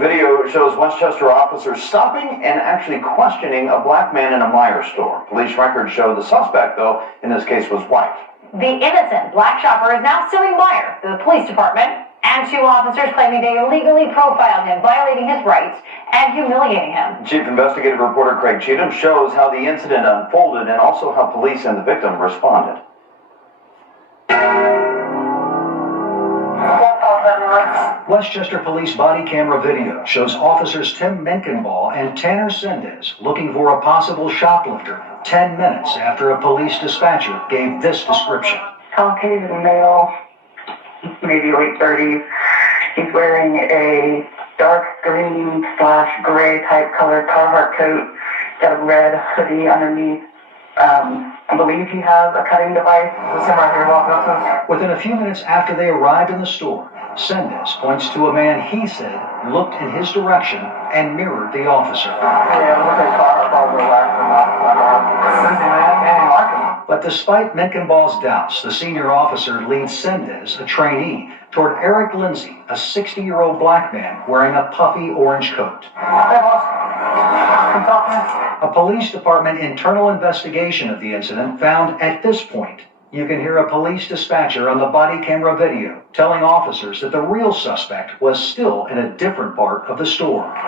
video shows Westchester officers stopping and actually questioning a black man in a Meijer store. Police records show the suspect, though, in this case was white. The innocent black shopper is now suing Meijer, the police department, and two officers claiming they illegally profiled him, violating his rights and humiliating him. Chief investigative reporter Craig Cheatham shows how the incident unfolded and also how police and the victim responded. Westchester Police body camera video shows officers Tim Menkenball and Tanner Sendez looking for a possible shoplifter 10 minutes after a police dispatcher gave this description. He's a male, maybe late 30s. He's wearing a dark green / gray type colored Carhartt coat, got a red hoodie underneath. I believe he has a cutting device. Is this him right here walking up to us? Within a few minutes after they arrived in the store, Sendez points to a man he said looked in his direction and mirrored the officer. Yeah, look at Carhartt, probably But despite Menkenball's doubts, the senior officer leads Sendez, a trainee, toward Eric Lindsay, a 60-year-old black man wearing a puffy orange coat. Hey, boss. Come talk to me. A police department internal investigation of the incident found at this point you can hear a police dispatcher on the body camera video telling officers that the real suspect was still in a different part of the store. I'm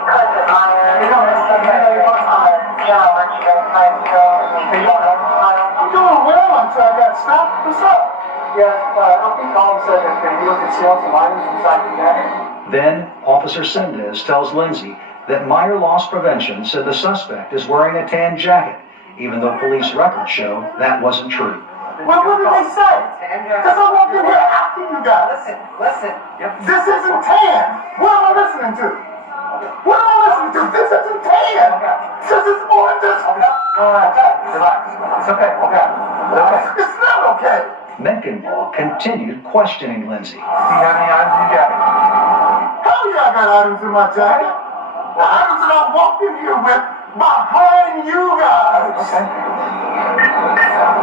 doing well until I got stopped. What's up? Yes, I think Colin said that he looked at sales some items inside the jacket. Then Officer Sendez tells Lindsay that Meijer Loss Prevention said the suspect is wearing a tan jacket, even though police records show that wasn't true. Well, what did they say? Because I walked in here asking you guys. Listen. This isn't tan. What am I listening to? What am I listening to? This isn't tan. This is orange. Okay, relax. It's okay. Okay. It's not okay. Menkenball continued questioning Lindsay. Do you have any items in your jacket? Hell yeah, I got items in my jacket. The items that I walked in here with behind you guys. Okay.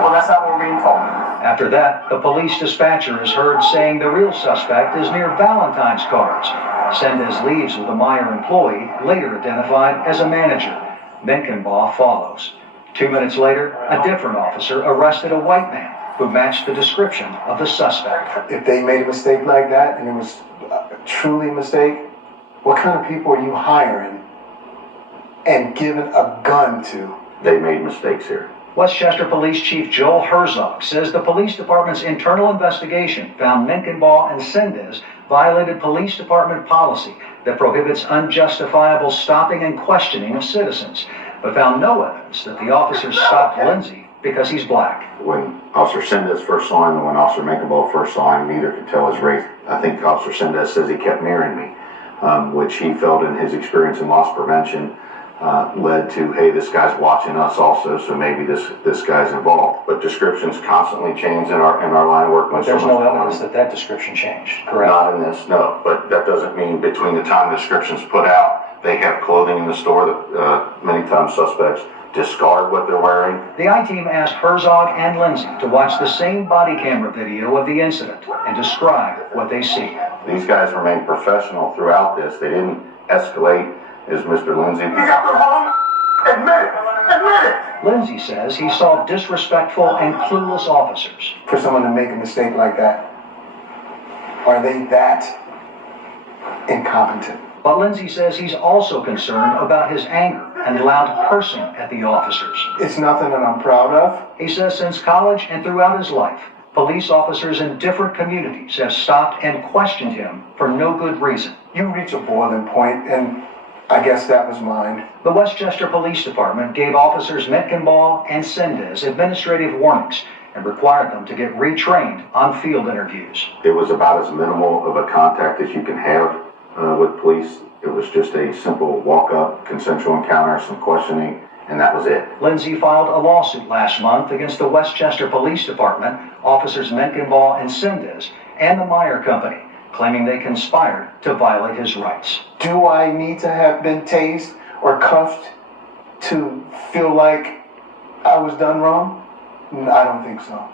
Well, that's not what we're being told. After that, the police dispatcher is heard saying the real suspect is near Valentine's cards. Sendez leaves with a Meijer employee, later identified as a manager. Menkenball follows. 2 minutes later, a different officer arrested a white man who matched the description of the suspect. If they made a mistake like that, and it was truly a mistake, what kind of people are you hiring and giving a gun to? They made mistakes here. Westchester Police Chief Joel Herzog says the police department's internal investigation found Menkenball and Sendez violated police department policy that prohibits unjustifiable stopping and questioning of citizens, but found no evidence that the officers stopped Lindsay because he's black. When Officer Sendez first saw him and when Officer Menkenball first saw him, neither could tell his race. I think Officer Sendez says he kept mirroring me, which he felt in his experience in loss prevention led to, hey, this guy's watching us also, so maybe this guy's involved. But descriptions constantly change in our line of work. But there's no evidence that description changed, correct? Not in this, no. But that doesn't mean between the time the description's put out, they have clothing in the store that many times suspects discard what they're wearing. The I-team asked Herzog and Lindsay to watch the same body camera video of the incident and describe what they see. These guys remained professional throughout this. They didn't escalate, as Mr. Lindsay. You got the wrong. Admit it. Admit it. Lindsay says he saw disrespectful and clueless officers. For someone to make a mistake like that, are they that incompetent? But Lindsay says he's also concerned about his anger and loud cursing at the officers. It's nothing that I'm proud of. He says since college and throughout his life, police officers in different communities have stopped and questioned him for no good reason. You reach a boiling point, and I guess that was mine. The Westchester Police Department gave officers Menkenball and Sendez administrative warnings and required them to get retrained on field interviews. It was about as minimal of a contact as you can have with police. It was just a simple walk-up, consensual encounter, some questioning, and that was it. Lindsay filed a lawsuit last month against the Westchester Police Department, officers Menkenball and Sendez, and the Meijer Company, claiming they conspired to violate his rights. Do I need to have been tased or cuffed to feel like I was done wrong? I don't think so.